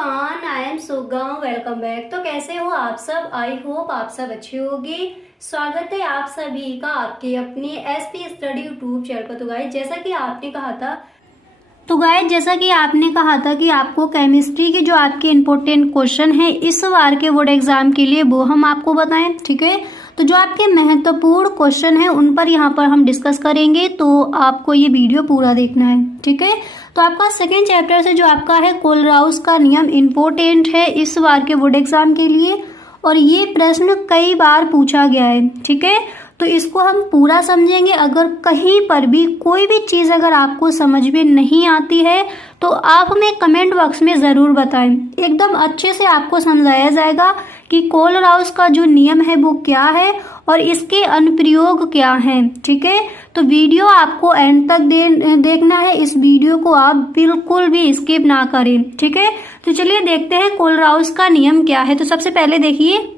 Everyone, I am सुगम। Welcome back. तो कैसे हो आप सब? आई होप आप सब अच्छे होंगे। स्वागत है आप सभी का आपके अपने एसपी स्टडी यूट्यूब चैनल पर। तो गाइस जैसा कि आपने कहा था कि आपको केमिस्ट्री के जो आपके इम्पोर्टेंट क्वेश्चन है इस बार के बोर्ड एग्जाम के लिए वो हम आपको बताएं, ठीक है। तो जो आपके महत्वपूर्ण क्वेश्चन है उन पर यहाँ पर हम डिस्कस करेंगे, तो आपको ये वीडियो पूरा देखना है, ठीक है। तो आपका सेकेंड चैप्टर से जो आपका है कोलराउस का नियम इम्पोर्टेंट है इस बार के बोर्ड एग्जाम के लिए, और ये प्रश्न कई बार पूछा गया है, ठीक है। तो इसको हम पूरा समझेंगे। अगर कहीं पर भी कोई भी चीज़ अगर आपको समझ में नहीं आती है तो आप हमें कमेंट बॉक्स में ज़रूर बताएं। एकदम अच्छे से आपको समझाया जाएगा कि कोलराउस का जो नियम है वो क्या है और इसके अनुप्रयोग क्या हैं, ठीक है। तो वीडियो आपको एंड तक देखना है। इस वीडियो को आप बिल्कुल भी स्किप ना करें, ठीक है। तो चलिए देखते हैं कोलराउस का नियम क्या है। तो सबसे पहले देखिए,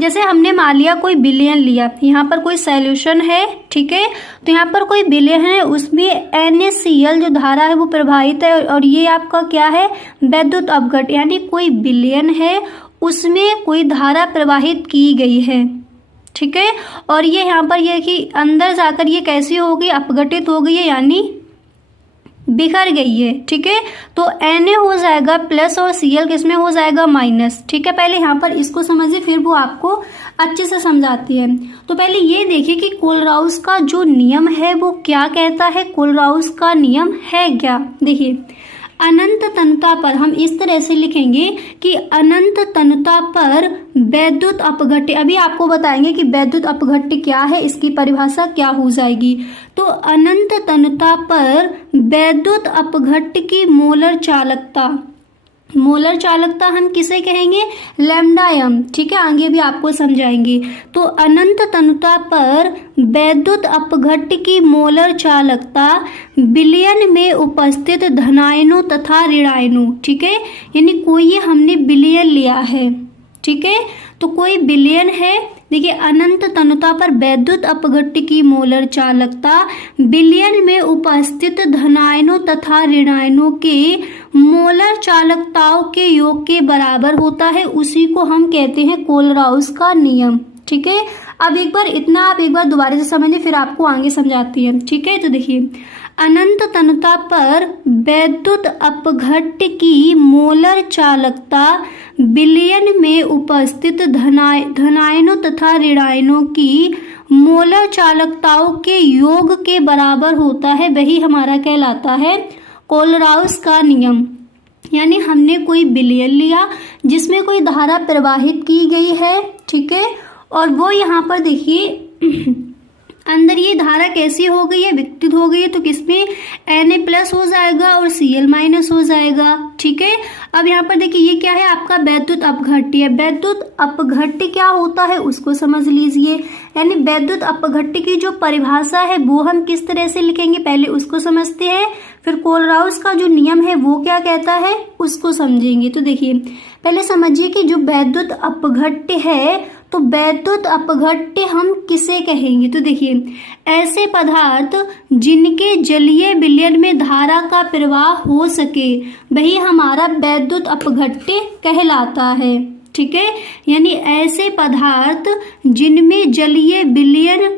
जैसे हमने मान लिया कोई विलयन लिया, यहाँ पर कोई सॉल्यूशन है, ठीक है। तो यहाँ पर कोई विलयन है, उसमें NaCl जो धारा है वो प्रवाहित है, और ये आपका क्या है, वैद्युत अपघट्य, यानी कोई विलयन है उसमें कोई धारा प्रवाहित की गई है, ठीक है। और ये यहाँ पर ये कि अंदर जाकर ये कैसी होगी, अपघटित हो गई है, यानी बिखर गई है, ठीक है। तो Na हो जाएगा प्लस और Cl किसमें हो जाएगा माइनस, ठीक है। पहले यहाँ पर इसको समझिए, फिर वो आपको अच्छे से समझाती है। तो पहले ये देखिए कि कोलराउस का जो नियम है वो क्या कहता है। कोलराउस का नियम है क्या, देखिए, अनंत तनता पर हम इस तरह से लिखेंगे कि अनंत तनता पर वैद्युत अपघट्य, अभी आपको बताएंगे कि वैद्युत अपघट्य क्या है, इसकी परिभाषा क्या हो जाएगी। तो अनंत तनता पर वैद्युत अपघट्य की मोलर चालकता हम किसे कहेंगे, लैम्डा एम, ठीक है। आगे भी आपको समझाएंगे। तो अनंत तनुता पर वैद्युत अपघट्य की मोलर चालकता विलयन में उपस्थित धनायनों तथा ऋणायनों, ठीक है। यानी कोई हमने विलयन लिया है, ठीक है। तो कोई विलयन है, देखिए, अनंत तनुता पर वैद्युत अपघट्य की मोलर चालकता विलयन में उपस्थित धनायनों तथा ऋणायनों के मोलर चालकताओं के योग के बराबर होता है। उसी को हम कहते हैं कोलराउस का नियम, ठीक है। अब एक बार दोबारा से समझिए, फिर आपको आगे समझाती है, ठीक है। तो देखिए, अनंत तनुता पर वैद्युत अपघट्य की मोलर चालकता विलयन में उपस्थित धनायनों तथा ऋणायनों की मोलर चालकताओं के योग के बराबर होता है। वही हमारा कहलाता है कोलराउस का नियम। यानी हमने कोई विलयन लिया जिसमें कोई धारा प्रवाहित की गई है, ठीक है। और वो यहाँ पर देखिए अंदर ये धारा कैसी हो गई है, विकटित हो गई है। तो किसमें Na प्लस हो जाएगा और Cl माइनस हो जाएगा, ठीक है। अब यहाँ पर देखिए ये क्या है, आपका वैद्युत अपघट्य है। वैद्युत अपघट्य क्या होता है उसको समझ लीजिए। यानी वैद्युत अपघट्य की जो परिभाषा है वो हम किस तरह से लिखेंगे, पहले उसको समझते हैं, फिर कोलराउस का जो नियम है वो क्या कहता है उसको समझेंगे। तो देखिए, पहले समझिए कि जो वैद्युत अपघट्य है, तो वैद्युत अपघट्य हम किसे कहेंगे। तो देखिए, ऐसे पदार्थ जिनके जलीय विलयन में धारा का प्रवाह हो सके वही हमारा वैद्युत अपघट्य कहलाता है, ठीक है। यानी ऐसे पदार्थ जिनमें जलीय विलयन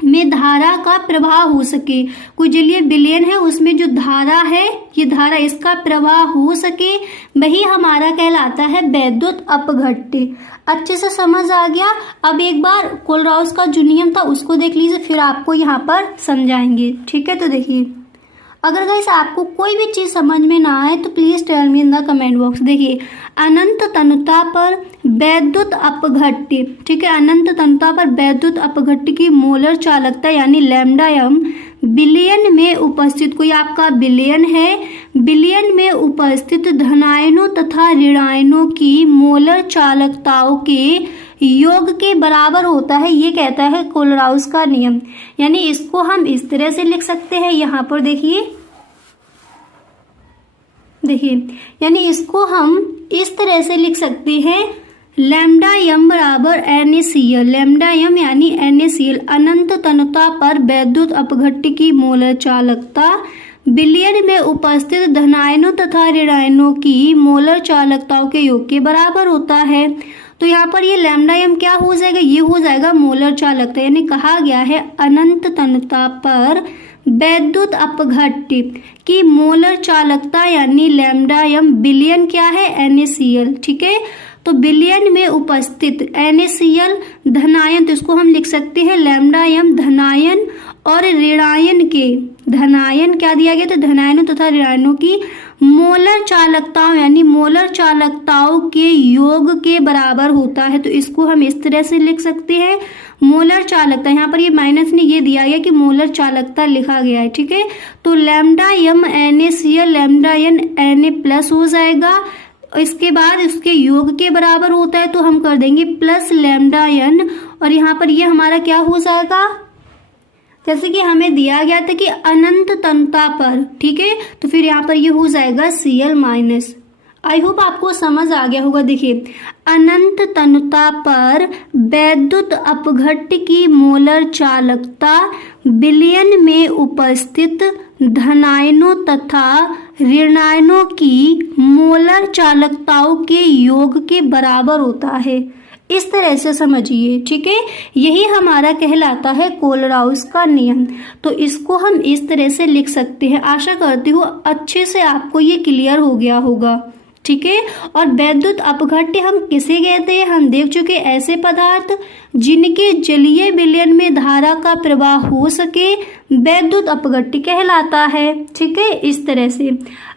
में धारा का प्रवाह हो सके, कोई जलीय विलयन है उसमें जो धारा है, ये धारा इसका प्रवाह हो सके, वही हमारा कहलाता है वैद्युत अपघट्य। अच्छे से समझ आ गया। अब एक बार कोलराउस का जो नियम था उसको देख लीजिए, फिर आपको यहाँ पर समझाएंगे, ठीक है। तो देखिए, अगर गाइस आपको कोई भी चीज समझ में ना आए तो please tell me in the comment box. देखिए, अनंत तनुता पर वैद्युत अपघट्य, ठीक है, अनंत तनुता पर वैद्युत अपघट्य की मोलर चालकता यानी लैम्डा एम विलयन में उपस्थित, कोई आपका विलयन है, विलयन में उपस्थित धनायनों तथा ऋणायनों की मोलर चालकताओं के योग के बराबर होता है। ये कहता है कोलराउस का नियम। यानी इसको हम इस तरह से लिख सकते हैं, यहाँ पर देखिए, यानी इसको हम इस तरह से लिख सकते हैं, लैम्डा एम बराबर NaCl, लैम्डा एम यानी NaCl अनंत तनुता पर वैद्युत अपघट्य की मोलर चालकता विलयन में उपस्थित धनायनों तथा ऋणायनों की मोलर चालकताओं के योग के बराबर होता है। तो यहाँ पर ये लैम्डा एम क्या हो जाएगा, ये हो जाएगा मोलर चालकता। यानी कहा गया है अनंत तन्यता पर वैद्युत अपघट्य की मोलर चालकता यानी लैम्डा एम विलयन क्या है, NaCl। ठीक है, तो विलयन में उपस्थित NaCl धनायन, तो इसको हम लिख सकते हैं लैम्डा एम धनायन और ऋणायन के, धनायन क्या दिया गया, तो धनायनों तथा ऋणायनों की मोलर चालकताओं यानी मोलर चालकताओं के योग के बराबर होता है। तो इसको हम इस तरह से लिख सकते हैं मोलर चालकता। यहाँ पर ये माइनस ने ये दिया गया कि मोलर चालकता लिखा गया है। ठीक है, तो lambda M NaCl lambda N Na+ हो जाएगा। इसके बाद इसके योग के बराबर होता है तो हम कर देंगे प्लस लैम्डा एन, और यहाँ पर ये हमारा क्या हो जाएगा, जैसे कि हमें दिया गया था कि अनंत तन्यता पर। ठीक है, तो फिर यहाँ पर ये हो जाएगा Cl-। आई होप आपको समझ आ गया होगा। देखिए, अनंत तन्यता पर वैद्युत अपघट्य की मोलर चालकता विलयन में उपस्थित धनायनों तथा ऋणायनों की मोलर चालकताओं के योग के बराबर होता है। इस तरह से समझिए। ठीक है, यही हमारा कहलाता है कोलराउस का नियम। तो इसको हम इस तरह से लिख सकते हैं। आशा करती हूँ अच्छे से आपको ये क्लियर हो गया होगा। ठीक है, और वैद्युत अपघट्य हम किसे कहते हैं, हम देख चुके, ऐसे पदार्थ जिनके जलीय विलयन में धारा का प्रवाह हो सके वैद्युत अपघट्य कहलाता है। ठीक है, इस तरह से।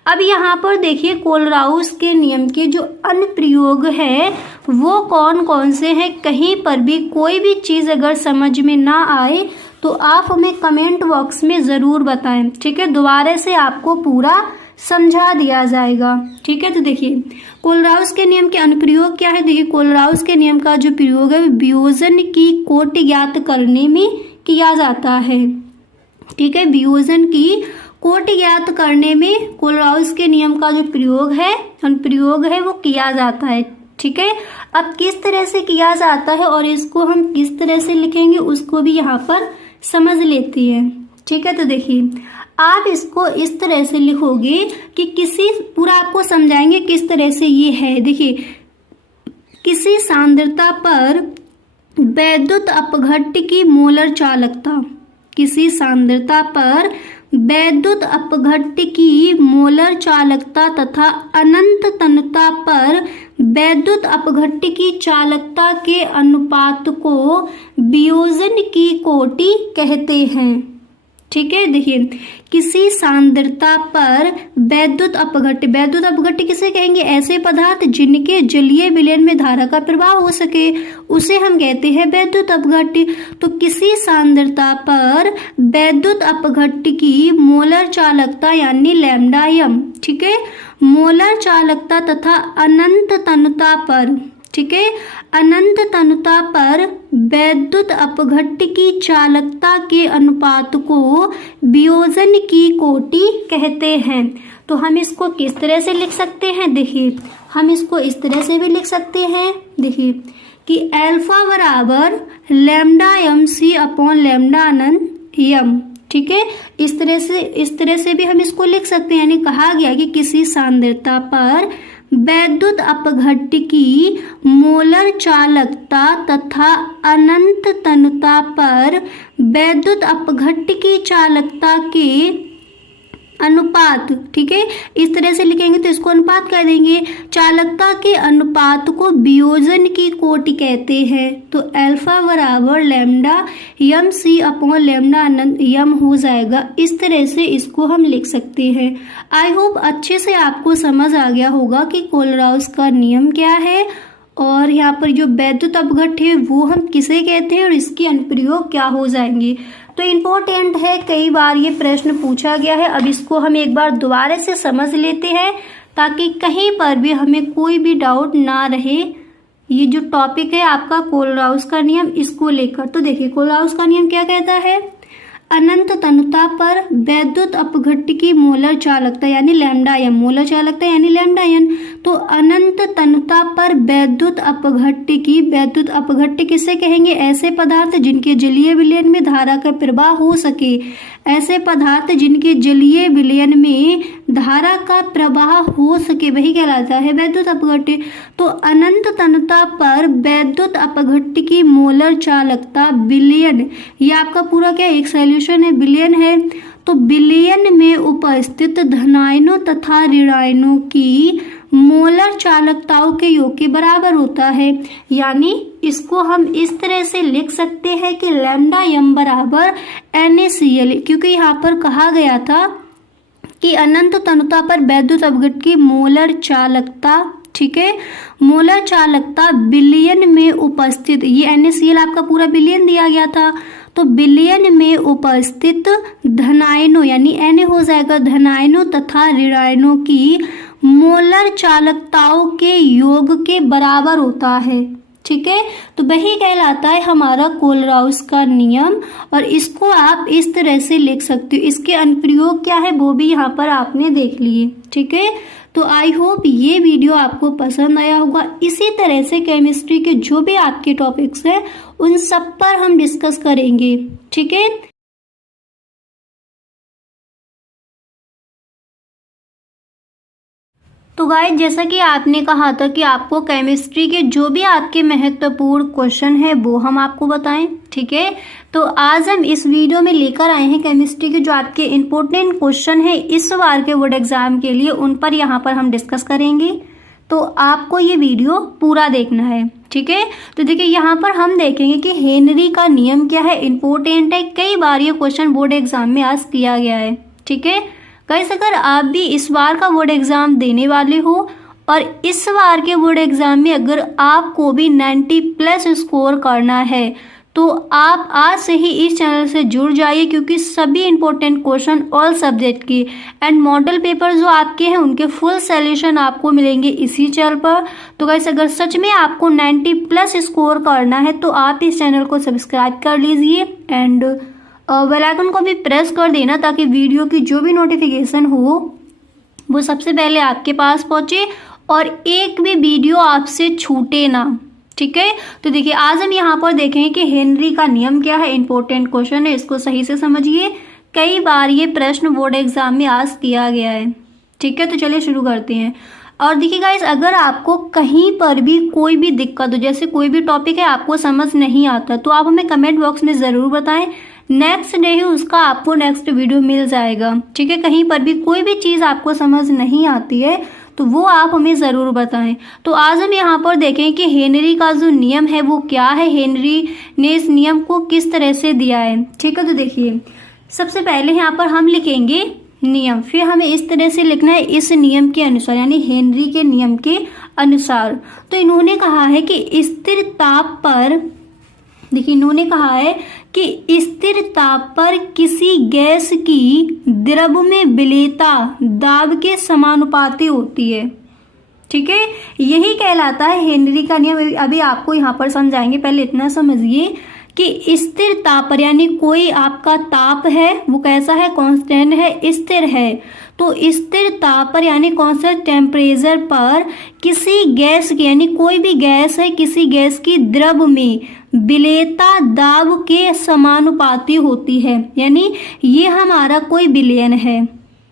अब यहाँ पर देखिए कोलराउस के नियम के जो अनुप्रयोग है वो कौन कौन से हैं। कहीं पर भी कोई भी चीज़ अगर समझ में ना आए तो आप हमें कमेंट बॉक्स में ज़रूर बताएं। ठीक है, दोबारा से आपको पूरा समझा दिया जाएगा। ठीक है, तो देखिए कोलराउस के नियम के अनुप्रयोग क्या है। देखिए कोलराउस के नियम का जो प्रयोग है वियोजन की कोटि ज्ञात करने में किया जाता है। ठीक है, वियोजन की कोटि ज्ञात करने में कोलराउस के नियम का जो प्रयोग है, अनुप्रयोग है, वो किया जाता है। ठीक है, अब किस तरह से किया जाता है और इसको हम किस तरह से लिखेंगे उसको भी यहाँ पर समझ लेते हैं। ठीक है, तो देखिए आप इसको इस तरह से लिखोगे कि किसी, पूरा आपको समझाएंगे किस तरह से ये है। देखिए, किसी सांद्रता पर वैद्युत अपघट्य की मोलर चालकता, किसी सांद्रता पर वैद्युत अपघट्य की मोलर चालकता तथा अनंत तन्यता पर वैद्युत अपघट्य की चालकता के अनुपात को वियोजन की कोटि कहते हैं। ठीक है, देखिए किसी सांद्रता पर वैद्युत अपघट्य किसे कहेंगे, ऐसे पदार्थ जिनके जलीय विलयन में धारा का प्रवाह हो सके उसे हम कहते हैं वैद्युत अपघट्य। तो किसी सांद्रता पर वैद्युत अपघट्य की मोलर चालकता यानी लैम्डा एम, ठीक है, मोलर चालकता तथा अनंत तन्यता पर, ठीक है, अनंत तन्यता पर वैद्युत अपघट्य की चालकता के अनुपात को वियोजन की कोटि कहते हैं। तो हम इसको किस तरह से लिख सकते हैं, देखिए हम इसको इस तरह से भी लिख सकते हैं। देखिए कि अल्फा बराबर lambda M C upon lambda अनंत एम। ठीक है, इस तरह से भी हम इसको लिख सकते हैं। यानी कहा गया कि किसी सांद्रता पर वैद्युत अपघट्य की मोलर चालकता तथा अनंत तन्यता पर वैद्युत अपघट्य की चालकता के अनुपात, ठीक है, इस तरह से लिखेंगे तो इसको अनुपात कह देंगे। चालकता के अनुपात को वियोजन की कोटि कहते हैं। तो अल्फा बराबर lambda M C upon lambda अनंत एम हो जाएगा। इस तरह से इसको हम लिख सकते हैं। आई होप अच्छे से आपको समझ आ गया होगा कि कोलराउस का नियम क्या है और यहाँ पर जो वैद्युत अपघट्य है वो हम किसे कहते हैं और इसके अनुप्रयोग क्या हो जाएंगे। तो इम्पोर्टेंट है, कई बार ये प्रश्न पूछा गया है। अब इसको हम एक बार दोबारा से समझ लेते हैं ताकि कहीं पर भी हमें कोई भी डाउट ना रहे। ये जो टॉपिक है आपका कोलराउस का नियम, इसको लेकर। तो देखिए कोलराउस का नियम क्या कहता है, अनंत तन्यता पर वैद्युत अपघट्य की मोलर चालकता यानी लैम्डा एम, मोलर चालकता यानी लैम्डा एन। तो अनंत तनुता पर वैद्युत अपघट्य किसे कहेंगे? ऐसे पदार्थ जिनके जलीय विलयन में धारा का प्रवाह हो सके, ऐसे पदार्थ जिनके जलीय विलयन में धारा का प्रवाह हो सके वही कहलाता है वैद्युत अपघट्य। तो अनंत तनुता पर वैद्युत अपघट्य की मोलर चालकता विलयन, ये आपका पूरा क्या एक सॉल्यूशन है, विलयन है। तो विलयन में उपस्थित धनायनों तथा ऋणायनों की मोलर चालकताओं के योग के बराबर होता है। यानी इसको हम इस तरह से लिख सकते हैं कि लैम्डा m बराबर NaCl, क्योंकि यहाँ पर कहा गया था कि अनंत तनुता पर वैद्युत अपघट्य की मोलर चालकता, ठीक है, मोलर चालकता विलयन में उपस्थित, ये NaCl आपका पूरा विलयन दिया गया था, तो विलयन में उपस्थित धनायनों यानी Na हो जाएगा धनायनों तथा ऋणायनों की मोलर चालकताओं के योग के बराबर होता है, ठीक है। तो वही कहलाता है हमारा कोलराउस का नियम, और इसको आप इस तरह से लिख सकते हो। इसके अनुप्रयोग क्या है वो भी यहाँ पर आपने देख लिए, ठीक है। तो आई होप ये वीडियो आपको पसंद आया होगा। इसी तरह से केमिस्ट्री के जो भी आपके टॉपिक्स हैं उन सब पर हम डिस्कस करेंगे, ठीक है। तो गाइस जैसा कि आपने कहा था कि आपको केमिस्ट्री के जो भी आपके महत्वपूर्ण क्वेश्चन है वो हम आपको बताएं, ठीक है। तो आज हम इस वीडियो में लेकर आए हैं केमिस्ट्री के जो आपके इम्पोर्टेंट क्वेश्चन है इस बार के बोर्ड एग्जाम के लिए, उन पर यहाँ पर हम डिस्कस करेंगे। तो आपको ये वीडियो पूरा देखना है, ठीक है। तो देखिए यहाँ पर हम देखेंगे कि हेनरी का नियम क्या है, इम्पोर्टेंट है, कई बार ये क्वेश्चन बोर्ड एग्जाम में आज किया गया है, ठीक है। गाइस अगर आप भी इस बार का बोर्ड एग्जाम देने वाले हो और इस बार के बोर्ड एग्जाम में अगर आपको भी 90+ स्कोर करना है तो आप आज से ही इस चैनल से जुड़ जाइए, क्योंकि सभी इंपॉर्टेंट क्वेश्चन ऑल सब्जेक्ट की एंड मॉडल पेपर जो आपके हैं उनके फुल सॉल्यूशन आपको मिलेंगे इसी चैनल पर। तो गाइस अगर सच में आपको 90+ स्कोर करना है तो आप इस चैनल को सब्सक्राइब कर लीजिए एंड बेल आइकन को भी प्रेस कर देना, ताकि वीडियो की जो भी नोटिफिकेशन हो वो सबसे पहले आपके पास पहुंचे और एक भी वीडियो आपसे छूटे ना, ठीक है। तो देखिए आज हम यहाँ पर देखेंगे कि हेनरी का नियम क्या है, इंपॉर्टेंट क्वेश्चन है, इसको सही से समझिए, कई बार ये प्रश्न बोर्ड एग्जाम में आज किया गया है, ठीक है। तो चलिए शुरू करते हैं। और देखिए गाइस अगर आपको कहीं पर भी कोई भी दिक्कत हो, जैसे कोई भी टॉपिक है आपको समझ नहीं आता, तो आप हमें कमेंट बॉक्स में ज़रूर बताएं, नेक्स्ट डे ही उसका आपको नेक्स्ट वीडियो मिल जाएगा, ठीक है। कहीं पर भी कोई भी चीज़ आपको समझ नहीं आती है तो वो आप हमें ज़रूर बताएं। तो आज हम यहाँ पर देखें कि हेनरी का जो नियम है वो क्या है, हेनरी ने इस नियम को किस तरह से दिया है, ठीक है। तो देखिए सबसे पहले यहाँ पर हम लिखेंगे नियम, फिर हमें इस तरह से लिखना है इस नियम के अनुसार, यानी हेनरी के नियम के अनुसार। तो इन्होंने कहा है कि स्थिर ताप पर, देखिए इन्होंने कहा है कि स्थिर ताप पर किसी गैस की द्रव में विलेयता दाब के समानुपाती होती है, ठीक है। यही कहलाता है हेनरी का नियम। अभी आपको यहाँ पर समझाएंगे, पहले इतना समझिए कि स्थिर ताप पर, यानी कोई आपका ताप है वो कैसा है, कांस्टेंट है, स्थिर है। तो स्थिर ताप पर यानी कांस्टेंट टेम्परेचर पर किसी गैस की, यानी कोई भी गैस है, किसी गैस की द्रव में विलेयता दाब के समानुपाती होती है, यानी ये हमारा कोई विलयन है,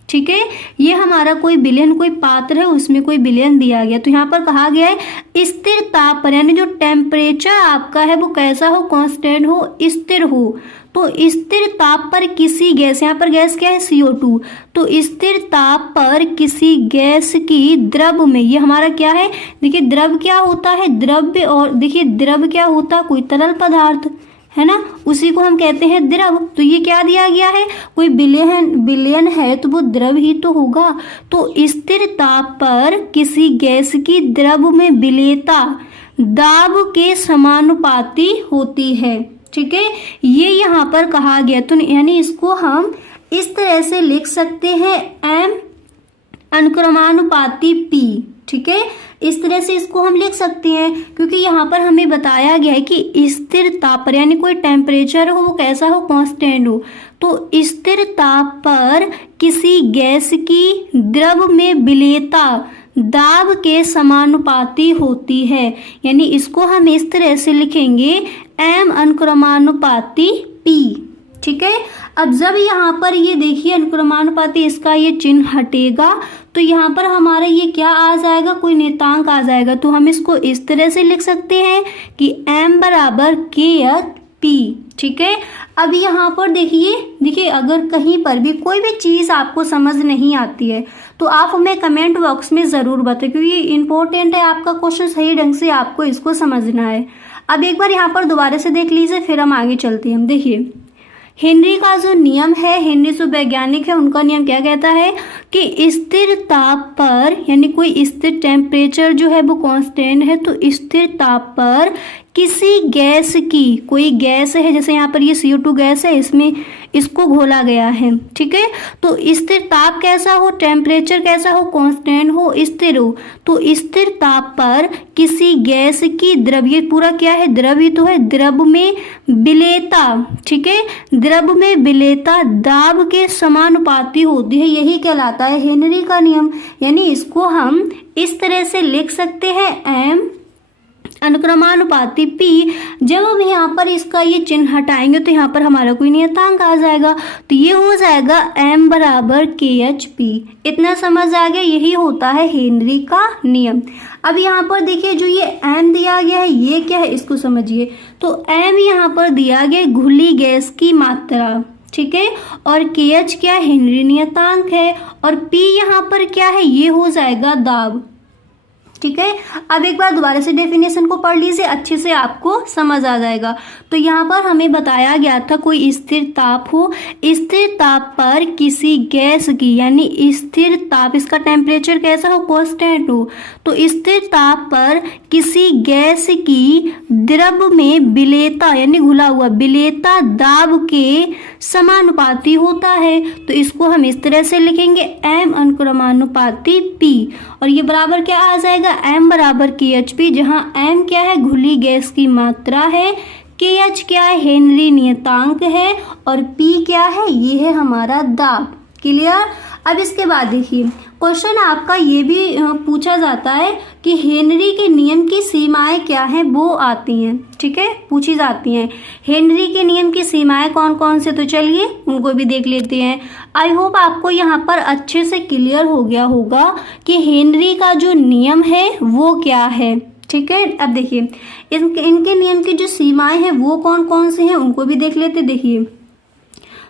ठीक है। ये हमारा कोई विलयन, कोई पात्र है उसमें कोई विलयन दिया गया। तो यहाँ पर कहा गया है स्थिर ताप पर, यानी जो टेम्परेचर आपका है वो कैसा हो, कांस्टेंट हो, स्थिर हो। तो स्थिर ताप पर किसी गैस, यहाँ पर गैस क्या है, CO2, तो स्थिर ताप पर किसी गैस की द्रव में, ये हमारा क्या है, देखिए द्रव क्या होता है, द्रव्य, और देखिए द्रव क्या होता है, कोई तरल पदार्थ है ना, उसी को हम कहते हैं द्रव। तो ये क्या दिया गया है, कोई विलयन है तो वो द्रव ही तो होगा। तो स्थिर ताप पर किसी गैस की द्रव में विलेयता दाब के समानुपाती होती है, ठीक है। ये यहाँ पर कहा गया, तो यानी इसको हम इस तरह से लिख सकते हैं M अनुक्रमानुपाती P, ठीक है। इस तरह से इसको हम लिख सकते हैं, क्योंकि यहाँ पर हमें बताया गया है कि स्थिर ताप पर, यानी कोई टेम्परेचर हो वो कैसा हो, कांस्टेंट हो। तो स्थिर ताप पर किसी गैस की द्रव में विलेयता दाब के समानुपाती होती है। यानी इसको हम इस तरह से लिखेंगे m अनुक्रमानुपाती p। ठीक है, अब जब यहाँ पर ये देखिए अनुक्रमानुपाती इसका ये चिन्ह हटेगा तो यहाँ पर हमारा ये क्या आ जाएगा, कोई नियतांक आ जाएगा। तो हम इसको इस तरह से लिख सकते हैं कि m बराबर KH P। ठीक है, अब यहाँ पर देखिए अगर कहीं पर भी कोई भी चीज़ आपको समझ नहीं आती है तो आप हमें कमेंट बॉक्स में ज़रूर बताएं, क्योंकि ये इम्पोर्टेंट है, आपका क्वेश्चन सही ढंग से आपको इसको समझना है। अब एक बार यहाँ पर दोबारा से देख लीजिए, फिर हम आगे चलते हैं। देखिए हेनरी का जो नियम है, हेनरी जो वैज्ञानिक है उनका नियम क्या कहता है कि स्थिर ताप पर, यानी कोई स्थिर टेम्परेचर जो है वो कांस्टेंट है, तो स्थिर ताप पर किसी गैस की, कोई गैस है जैसे यहाँ पर ये CO2 गैस है, इसमें इसको घोला गया है। ठीक है, तो स्थिर ताप कैसा हो, टेम्परेचर कैसा हो, कांस्टेंट हो, स्थिर हो। तो स्थिर ताप पर किसी गैस की द्रव, ये पूरा क्या है, द्रव ही तो है, द्रव में विलेयता, ठीक है, द्रव में विलेयता दाब के समानुपाती होती है, यही कहलाता है हेनरी का नियम। यानी इसको हम इस तरह से लिख सकते हैं m अनुक्रमानुपाती P। जब हम यहाँ पर इसका ये चिन्ह हटाएंगे तो यहाँ पर हमारा कोई नियतांक आ जाएगा, तो ये हो जाएगा m बराबर KH P। इतना समझ आ गया, यही होता है हेनरी का नियम। अब यहाँ पर देखिए जो ये m दिया गया है ये क्या है, इसको समझिए। तो m यहाँ पर दिया गया घुली गैस की मात्रा, ठीक है, और KH क्या, हेनरी नियतांक है, और P यहाँ पर क्या है, ये हो जाएगा दाब। ठीक है, अब एक बार दोबारा से डेफिनेशन को पढ़ लीजिए, अच्छे से आपको समझ आ जाएगा। तो यहाँ पर हमें बताया गया था कोई स्थिर ताप हो, स्थिर ताप पर किसी गैस की, यानी स्थिर ताप इसका टेम्परेचर कैसा हो, कांस्टेंट हो, तो स्थिर ताप पर किसी गैस की द्रव में विलेयता, यानी घुला हुआ विलेयता दाब के समानुपाती होता है। तो इसको हम इस तरह से लिखेंगे m अनुक्रमानुपाती P, और ये बराबर क्या आ जाएगा, m बराबर KH P, जहाँ m क्या है, घुली गैस की मात्रा है, KH क्या है, हेनरी नियतांक है, और P क्या है, ये है हमारा दाब। क्लियर। अब इसके बाद देखिए क्वेश्चन आपका ये भी पूछा जाता है कि हेनरी के नियम की सीमाएं क्या हैं, वो आती हैं। ठीक है, पूछी जाती हैं हेनरी के नियम की सीमाएं कौन कौन से, तो चलिए उनको भी देख लेते हैं। आई होप आपको यहाँ पर अच्छे से क्लियर हो गया होगा कि हेनरी का जो नियम है वो क्या है। ठीक है, अब देखिए इनके नियम की जो सीमाएं हैं वो कौन कौन सी हैं, उनको भी देख लेते। देखिए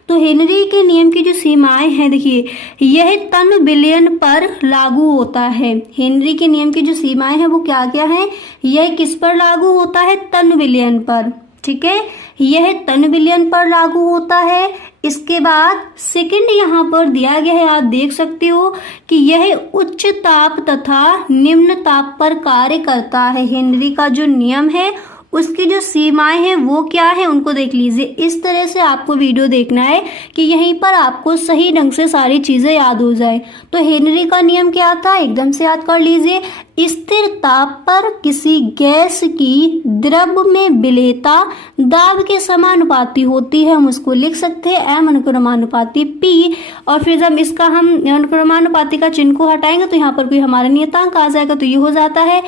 तो हेनरी के नियम की जो सीमाएं हैं, देखिए यह टन विलयन पर लागू होता है। हेनरी के नियम की जो सीमाएं हैं वो क्या क्या है, यह किस पर लागू होता है, टन विलयन पर। ठीक है, यह टन विलयन पर लागू होता है। इसके बाद सेकंड यहाँ पर दिया गया है, आप देख सकते हो कि यह उच्च ताप तथा निम्न ताप पर कार्य करता है। हेनरी का जो नियम है उसकी जो सीमाएं हैं वो क्या है, उनको देख लीजिए। इस तरह से आपको वीडियो देखना है कि यहीं पर आपको सही ढंग से सारी चीजें याद हो जाए। तो हेनरी का नियम क्या था, एकदम से याद कर लीजिए। स्थिर ताप पर किसी गैस की द्रव में विलेयता दाब के समानुपाती होती है, हम उसको लिख सकते हैं m अनुक्रमानुपाती P। और फिर जब इसका हम अनुक्रमानुपाती का चिन्ह को हटाएंगे तो यहाँ पर कोई हमारा नियतांक आ जाएगा, तो ये हो जाता है,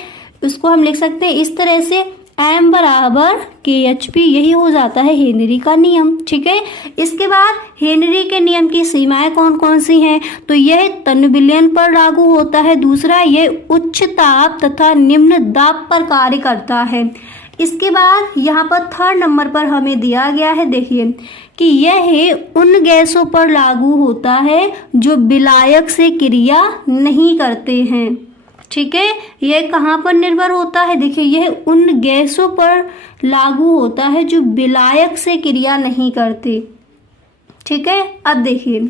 उसको हम लिख सकते हैं इस तरह से m बराबर KH P, यही हो जाता है हेनरी का नियम। ठीक है, इसके बाद हेनरी के नियम की सीमाएं कौन कौन सी हैं, तो यह टन विलयन पर लागू होता है, दूसरा यह उच्च ताप तथा निम्न दाब पर कार्य करता है। इसके बाद यहाँ पर थर्ड नंबर पर हमें दिया गया है, देखिए कि यह उन गैसों पर लागू होता है जो विलायक से क्रिया नहीं करते हैं। ठीक है, यह कहाँ पर निर्भर होता है, देखिए यह उन गैसों पर लागू होता है जो विलायक से क्रिया नहीं करते। ठीक है, अब देखिए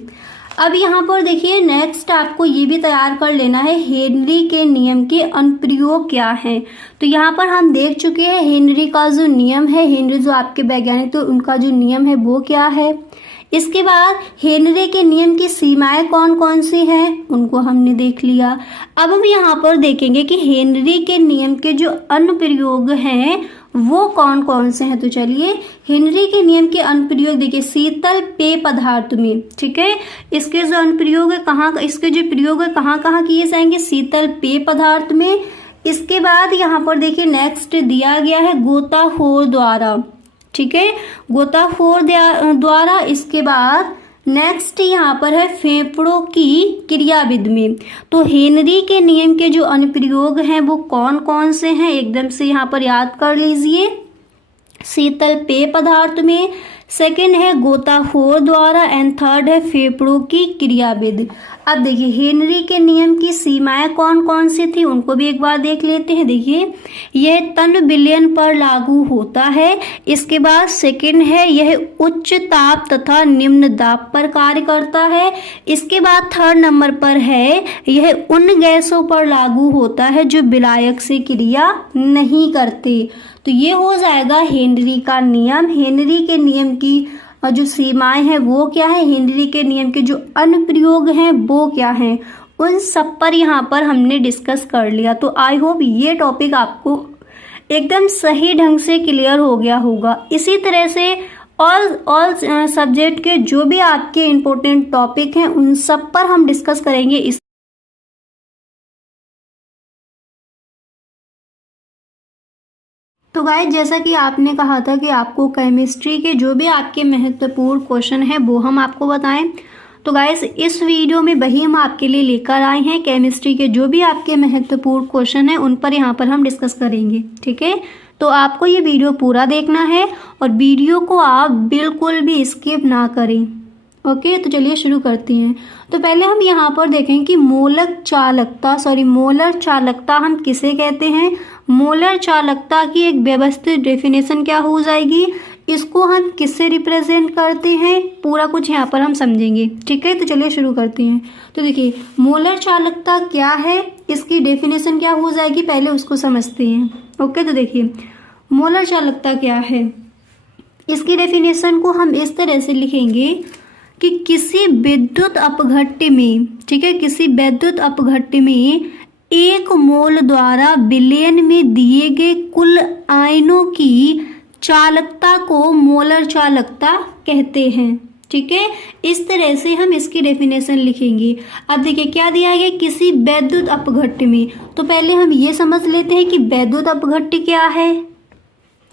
अब यहाँ पर देखिए नेक्स्ट आपको ये भी तैयार कर लेना है हेनरी के नियम के अनुप्रयोग क्या है। तो यहाँ पर हम देख चुके हैं हेनरी का जो नियम है, हेनरी जो आपके वैज्ञानिक तो उनका जो नियम है वो क्या है। इसके बाद हेनरी के नियम की सीमाएं कौन कौन सी हैं उनको हमने देख लिया। अब हम यहाँ पर देखेंगे कि हेनरी के नियम के जो अनुप्रयोग हैं वो कौन कौन से हैं। तो चलिए हेनरी के नियम के अनुप्रयोग देखिए, शीतल पेय पदार्थ में, ठीक है, इसके जो अनुप्रयोग है कहाँ, इसके जो प्रयोग है कहाँ कहाँ किए जाएंगे, शीतल पेय पदार्थ में। इसके बाद यहाँ पर देखिए नेक्स्ट दिया गया है गोताखोर द्वारा, ठीक है, गोताखोर द्वारा। इसके बाद नेक्स्ट यहाँ पर है फेफड़ों की क्रियाविधि में। तो हेनरी के नियम के जो अनुप्रयोग हैं वो कौन कौन से हैं एकदम से यहाँ पर याद कर लीजिए। शीतल पेय पदार्थ में, सेकंड है गोताखोर द्वारा एंड थर्ड है फेफड़ों की क्रियाविधि। अब देखिए हेनरी के नियम की सीमाएं कौन कौन सी थी उनको भी एक बार देख लेते हैं। देखिए यह तन विलयन पर लागू होता है। इसके बाद सेकंड है यह उच्च ताप तथा निम्न दाब पर कार्य करता है। इसके बाद थर्ड नंबर पर है यह उन गैसों पर लागू होता है जो विलायक से क्रिया नहीं करते। तो ये हो जाएगा हेनरी का नियम। हेनरी के नियम की जो सीमाएं हैं वो क्या है, हेनरी के नियम के जो अनुप्रयोग हैं वो क्या हैं, उन सब पर यहाँ पर हमने डिस्कस कर लिया। तो आई होप ये टॉपिक आपको एकदम सही ढंग से क्लियर हो गया होगा। इसी तरह से ऑल सब्जेक्ट के जो भी आपके इम्पोर्टेंट टॉपिक हैं उन सब पर हम डिस्कस करेंगे इस। तो गाइस जैसा कि आपने कहा था कि आपको केमिस्ट्री के जो भी आपके महत्वपूर्ण क्वेश्चन हैं वो हम आपको बताएं, तो गाइस इस वीडियो में वही हम आपके लिए लेकर आए हैं। केमिस्ट्री के जो भी आपके महत्वपूर्ण क्वेश्चन हैं उन पर यहाँ पर हम डिस्कस करेंगे, ठीक है। तो आपको ये वीडियो पूरा देखना है और वीडियो को आप बिल्कुल भी स्किप ना करें, ओके। तो चलिए शुरू करते हैं। तो पहले हम यहाँ पर देखें कि मोलर चालकता हम किसे कहते हैं। मोलर चालकता की एक व्यवस्थित डेफिनेशन क्या हो जाएगी, इसको हम किससे रिप्रेजेंट करते हैं, पूरा कुछ यहाँ पर हम समझेंगे, ठीक है। तो चलिए शुरू करते हैं। तो देखिए मोलर चालकता क्या है, इसकी डेफिनेशन क्या हो जाएगी, पहले उसको समझते हैं, ओके। तो देखिए मोलर चालकता क्या है, इसकी डेफिनेशन को हम इस तरह से लिखेंगे कि किसी विद्युत अपघट्य में, ठीक है, किसी विद्युत अपघट्य में एक मोल द्वारा विलयन में दिए गए कुल आयनों की चालकता को मोलर चालकता कहते हैं, ठीक है। इस तरह से हम इसकी डेफिनेशन लिखेंगे। अब देखिए क्या दिया गया, किसी विद्युत अपघट्य में। तो पहले हम ये समझ लेते हैं कि विद्युत अपघट्य क्या है।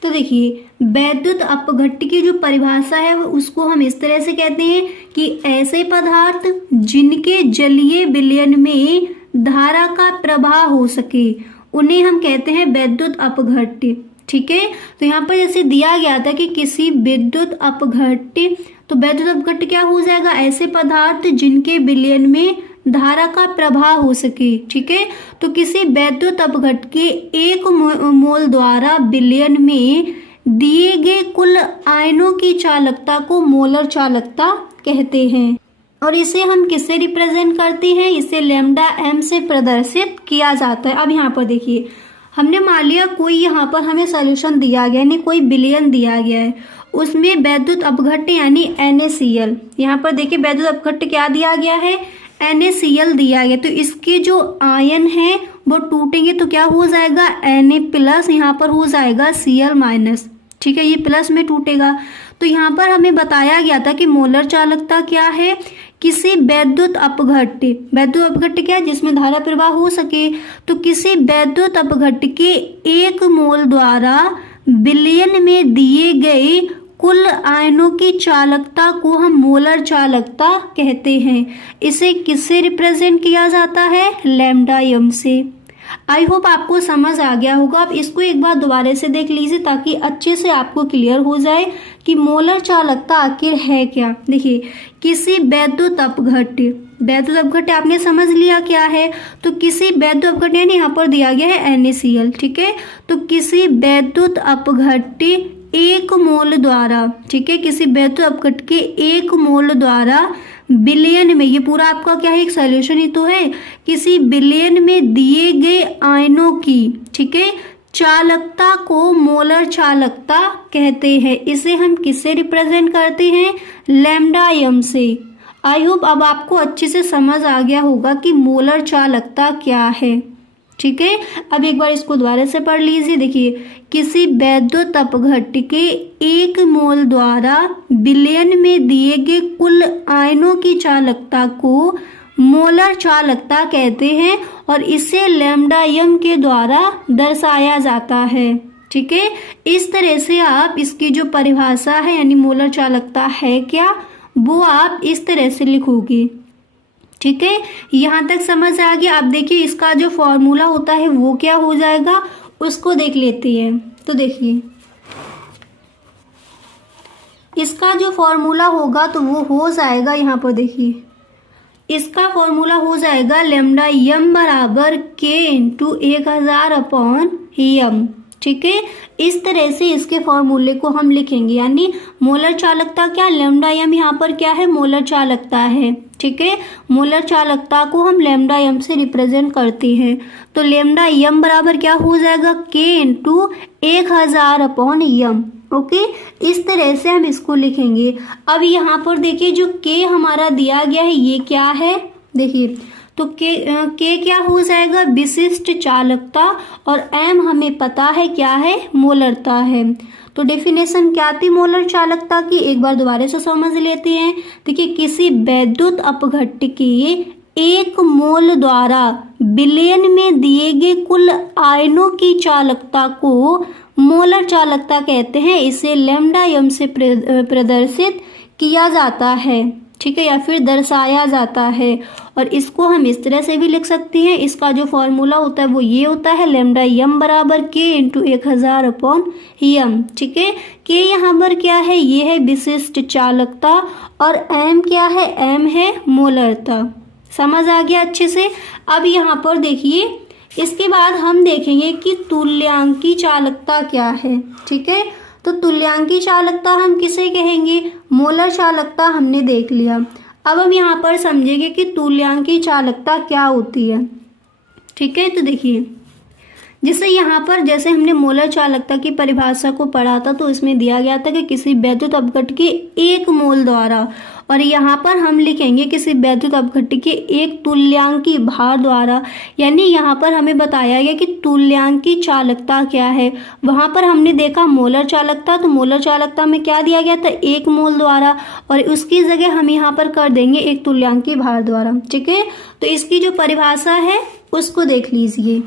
तो देखिए विद्युत अपघट्य की जो परिभाषा है उसको हम इस तरह से कहते हैं कि ऐसे पदार्थ जिनके जलीय विलयन में धारा का प्रवाह हो सके उन्हें हम कहते हैं विद्युत अपघट्य, ठीक है। तो यहाँ पर जैसे दिया गया था कि किसी विद्युत अपघट्य, तो विद्युत अपघट्य क्या हो जाएगा, ऐसे पदार्थ जिनके विलयन में धारा का प्रवाह हो सके, ठीक है। तो किसी विद्युत अपघट्य के एक मोल द्वारा विलयन में दिए गए कुल आयनों की चालकता को मोलर चालकता कहते हैं। और इसे हम किससे रिप्रेजेंट करते हैं, इसे लैम्डा एम से प्रदर्शित किया जाता है। अब यहाँ पर देखिए हमने मान लिया कोई यहाँ पर हमें सॉल्यूशन दिया गया, यानी कोई विलयन दिया गया है, उसमें विद्युत अपघट्य यानी NaCl, यहाँ पर देखिए विद्युत अपघट्य क्या दिया गया है, NaCl दिया गया। तो इसके जो आयन हैं वो टूटेंगे तो क्या हो जाएगा, Na+, यहाँ पर हो जाएगा Cl-, ठीक है, ये प्लस में टूटेगा। तो यहाँ पर हमें बताया गया था कि मोलर चालकता क्या है, किसी विद्युत अपघट्य क्या है, जिसमें धारा प्रवाह हो सके। तो किसी विद्युत अपघट्य के एक मोल द्वारा विलयन में दिए गए कुल आयनों की चालकता को हम मोलर चालकता कहते हैं। इसे किससे रिप्रेजेंट किया जाता है, लैम्डा एम से। आई होप आपको समझ आ गया होगा। आप इसको एक बार दोबारा से देख लीजिए ताकि अच्छे से आपको क्लियर हो जाए कि मोलर चालकता आखिर है क्या। देखिए किसी विद्युत अपघट्य आपने समझ लिया क्या है। तो किसी विद्युत अपघट्य यानी यहाँ पर दिया गया है NaCl, ठीक है। तो किसी विद्युत अपघट्य एक मोल द्वारा, ठीक है, किसी विद्युत अपघट्य के एक मोल द्वारा विलयन में, ये पूरा आपका क्या है, एक सॉल्यूशन ही तो है, किसी विलयन में दिए गए आयनों की, ठीक है, चालकता को मोलर चालकता कहते हैं। इसे हम किससे रिप्रेजेंट करते हैं? लैम्डा एम से। आई होप अब आपको अच्छे से समझ आ गया होगा कि मोलर चालकता क्या है। ठीक है, अब एक बार इसको दोबारा से पढ़ लीजिए। देखिए, किसी वैद्युत अपघट्य के 1 मोल द्वारा बिलियन में दिए गए कुल आयनों की चालकता को मोलर चालकता कहते हैं और इसे लैम्डा एम के द्वारा दर्शाया जाता है। ठीक है, इस तरह से आप इसकी जो परिभाषा है यानी मोलर चालकता है क्या, वो आप इस तरह से लिखोगे। ठीक है, यहाँ तक समझ आ गया। अब देखिए इसका जो फॉर्मूला होता है वो क्या हो जाएगा, उसको देख लेते हैं। तो देखिए इसका जो फॉर्मूला होगा तो वो हो जाएगा, यहाँ पर देखिए इसका फॉर्मूला हो जाएगा लैम्डा एम बराबर के इंटू 1000 अपॉन एम। ठीक है, इस तरह से इसके फॉर्मूले को हम लिखेंगे, यानी मोलर चालकता क्या, लैम्डा एम यहाँ पर क्या है, मोलर चालकता है। ठीक है, मोलर चालकता को हम लैम्डा एम से रिप्रेजेंट करते हैं। तो लैम्डा एम बराबर क्या हो जाएगा, के इंटू 1000 अपॉन एम। ओके, इस तरह से हम इसको लिखेंगे। अब यहाँ पर देखिए जो के हमारा दिया गया है ये क्या है, देखिए तो के क्या हो जाएगा, विशिष्ट चालकता, और एम हमें पता है क्या है, मोलरता है। तो डेफिनेशन क्या थी मोलर चालकता की, एक बार दोबारा से समझ लेते हैं। देखिए, किसी वैद्युत अपघट्य के 1 मोल द्वारा बिलियन में दिए गए कुल आयनों की चालकता को मोलर चालकता कहते हैं। इसे लैम्डा एम से प्रदर्शित किया जाता है। ठीक है, या फिर दर्शाया जाता है, और इसको हम इस तरह से भी लिख सकते हैं। इसका जो फॉर्मूला होता है वो ये होता है लैम्डा एम बराबर के इंटू 1000 अपॉन एम। ठीक है, के यहाँ पर क्या है, ये है विशिष्ट चालकता, और एम क्या है, एम है मोलरता। समझ आ गया अच्छे से। अब यहाँ पर देखिए इसके बाद हम देखेंगे कि तुल्यांकी चालकता क्या है। ठीक है, तो तुल्यांकी चालकता हम किसे कहेंगे, मोलर चालकता हमने देख लिया। अब हम यहाँ पर समझेंगे कि तुल्यांकी चालकता क्या होती है। ठीक है, तो देखिए जैसे यहाँ पर जैसे हमने मोलर चालकता की परिभाषा को पढ़ा था तो इसमें दिया गया था कि किसी वैद्युत अपघट्य के 1 मोल द्वारा, और यहाँ पर हम लिखेंगे किसी वैद्युत अपघट्य के 1 तुल्यांकी भार द्वारा, यानी यहाँ पर हमें बताया गया कि तुल्यांकी चालकता क्या है। वहाँ पर हमने देखा मोलर चालकता, तो मोलर चालकता में क्या दिया गया था, 1 मोल द्वारा, और उसकी जगह हम यहाँ पर कर देंगे 1 तुल्यांकी भार द्वारा। ठीक है, तो इसकी जो परिभाषा है उसको देख लीजिए।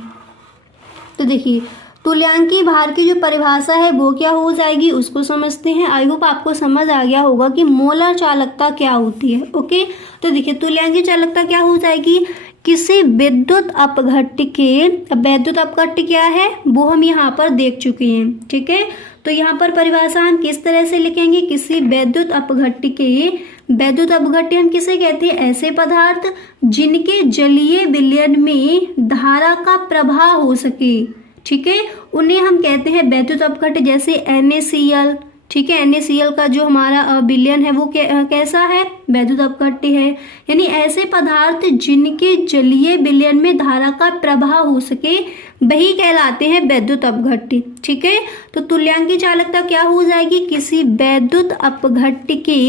तो देखिए तुल्यांकी भार की जो परिभाषा है वो क्या हो जाएगी, उसको समझते हैं। आई होप आपको समझ आ गया होगा कि मोलर चालकता क्या होती है। ओके, तो देखिए तुल्यांकी चालकता क्या हो जाएगी, किसी विद्युत अपघट्य के, वैद्युत अपघट्य क्या है वो हम यहाँ पर देख चुके हैं। ठीक है, तो यहाँ पर परिभाषा हम किस तरह से लिखेंगे, किसी वैद्युत अपघट्य के, वैद्युत अपघट्य हम किसे कहते हैं, ऐसे पदार्थ जिनके जलीय विलयन में धारा का प्रवाह हो सके। ठीक है, उन्हें हम कहते हैं वैद्युत अपघट्य, जैसे NaCl। ठीक है, NaCl का जो हमारा विलयन है वो कैसा है, वैद्युत अपघट्य है। यानी ऐसे पदार्थ जिनके जलीय विलयन में धारा का प्रवाह हो सके वही कहलाते हैं वैद्युत अपघट्य। ठीक है, तो तुल्यांकी चालकता क्या हो जाएगी, किसी वैद्युत अपघट्य के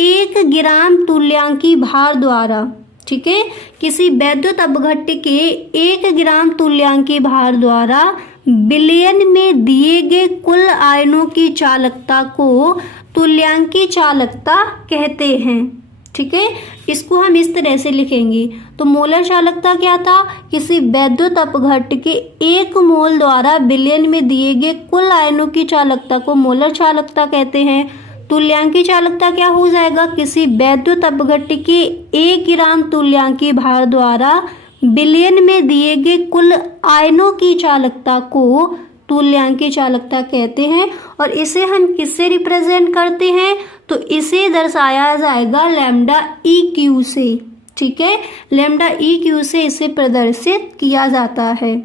1 ग्राम तुल्यांकी भार द्वारा। ठीक है, किसी वैद्युत अपघट्य के 1 ग्राम तुल्यांकी भार द्वारा बिलियन में दिए गए कुल आयनों की चालकता को तुल्यांकी चालकता कहते हैं। ठीक है, इसको हम इस तरह से लिखेंगे। तो मोलर चालकता क्या था, किसी वैद्युत अपघट्य के 1 मोल द्वारा बिलियन में दिए गए कुल आयनों की चालकता को मोलर चालकता कहते हैं। तुल्यांकी चालकता क्या हो जाएगा, किसी वैद्युत अपघट्य के 1 ग्राम तुल्यांकी भार द्वारा बिलियन में दिए गए कुल आयनों की चालकता को तुल्यांकी चालकता कहते हैं, और इसे हम किससे रिप्रेजेंट करते हैं, तो इसे दर्शाया जाएगा लैम्डा EQ से। ठीक है, लैम्डा EQ से इसे प्रदर्शित किया जाता है।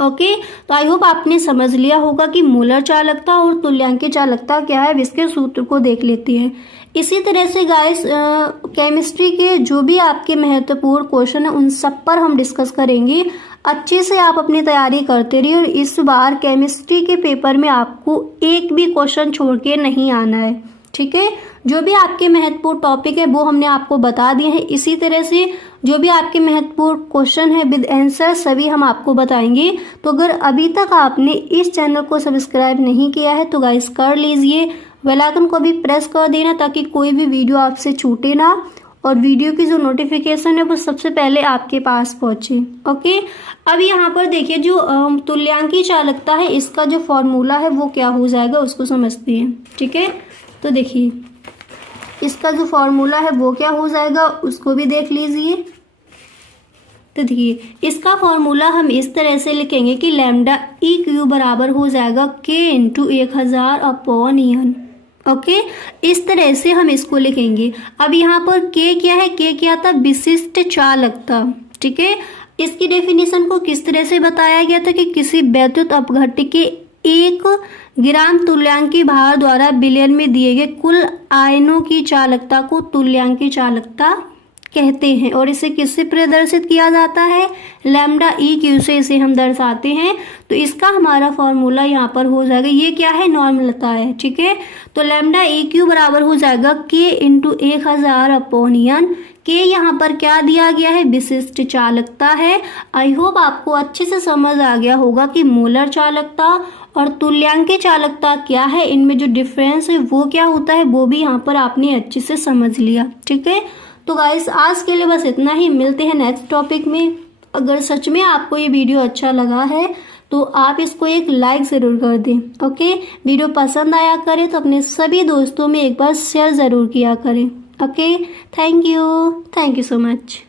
ओके, तो आई होप आपने समझ लिया होगा कि मोलर चालकता और तुल्यांकीय चालकता क्या है। इसके सूत्र को देख लेते हैं। इसी तरह से गाइस केमिस्ट्री के जो भी आपके महत्वपूर्ण क्वेश्चन है उन सब पर हम डिस्कस करेंगे। अच्छे से आप अपनी तैयारी करते रहिए और इस बार केमिस्ट्री के पेपर में आपको एक भी क्वेश्चन छोड़ के नहीं आना है, ठीक है। जो भी आपके महत्वपूर्ण टॉपिक है वो हमने आपको बता दिए हैं। इसी तरह से जो भी आपके महत्वपूर्ण क्वेश्चन है विद आंसर सभी हम आपको बताएंगे। तो अगर अभी तक आपने इस चैनल को सब्सक्राइब नहीं किया है तो गाइस कर लीजिए, बेल आइकन को भी प्रेस कर देना ताकि कोई भी वीडियो आपसे छूटे ना और वीडियो की जो नोटिफिकेशन है वो सबसे पहले आपके पास पहुंचे। ओके, अब यहाँ पर देखिए जो तुल्यांकीय चालकता है इसका जो फॉर्मूला है वो क्या हो जाएगा उसको समझते हैं, ठीक है। तो देखिए इसका जो फॉर्मूला है वो क्या हो जाएगा उसको भी देख लीजिए। तो देखिए इसका फॉर्मूला हम इस तरह से लिखेंगे कि लैम्डा ई क्यू बराबर हो जाएगा के इंटू 1000 अपॉन एन। ओके, इस तरह से हम इसको लिखेंगे। अब यहाँ पर के क्या है, के क्या था, विशिष्ट चालकता, ठीक है। इसकी डेफिनेशन को किस तरह से बताया गया था कि किसी वैद्युत अपघट्य के 1 ग्राम तुल्यांकीय भार द्वारा विलयन में दिए गए कुल आयनों की चालकता को तुल्यांकीय चालकता कहते हैं और इसे किससे प्रदर्शित किया जाता है, लैम्डा ई क्यू से इसे हम दर्शाते हैं। तो इसका हमारा फॉर्मूला यहाँ पर हो जाएगा, ये क्या है, नॉर्मलता है, ठीक है। तो लैम्डा ई क्यू बराबर हो जाएगा के इंटू 1000 अपॉन एन। के यहाँ पर क्या दिया गया है, विशिष्ट चालकता है। आई होप आपको अच्छे से समझ आ गया होगा कि मोलर चालकता और तुल्यांकीय चालकता क्या है, इनमें जो डिफरेंस है वो क्या होता है वो भी यहाँ पर आपने अच्छे से समझ लिया, ठीक है। तो गाइस आज के लिए बस इतना ही, मिलते हैं नेक्स्ट टॉपिक में। अगर सच में आपको ये वीडियो अच्छा लगा है तो आप इसको एक लाइक ज़रूर कर दें। ओके, वीडियो पसंद आया करे तो अपने सभी दोस्तों में एक बार शेयर ज़रूर किया करें। Okay, thank you so much.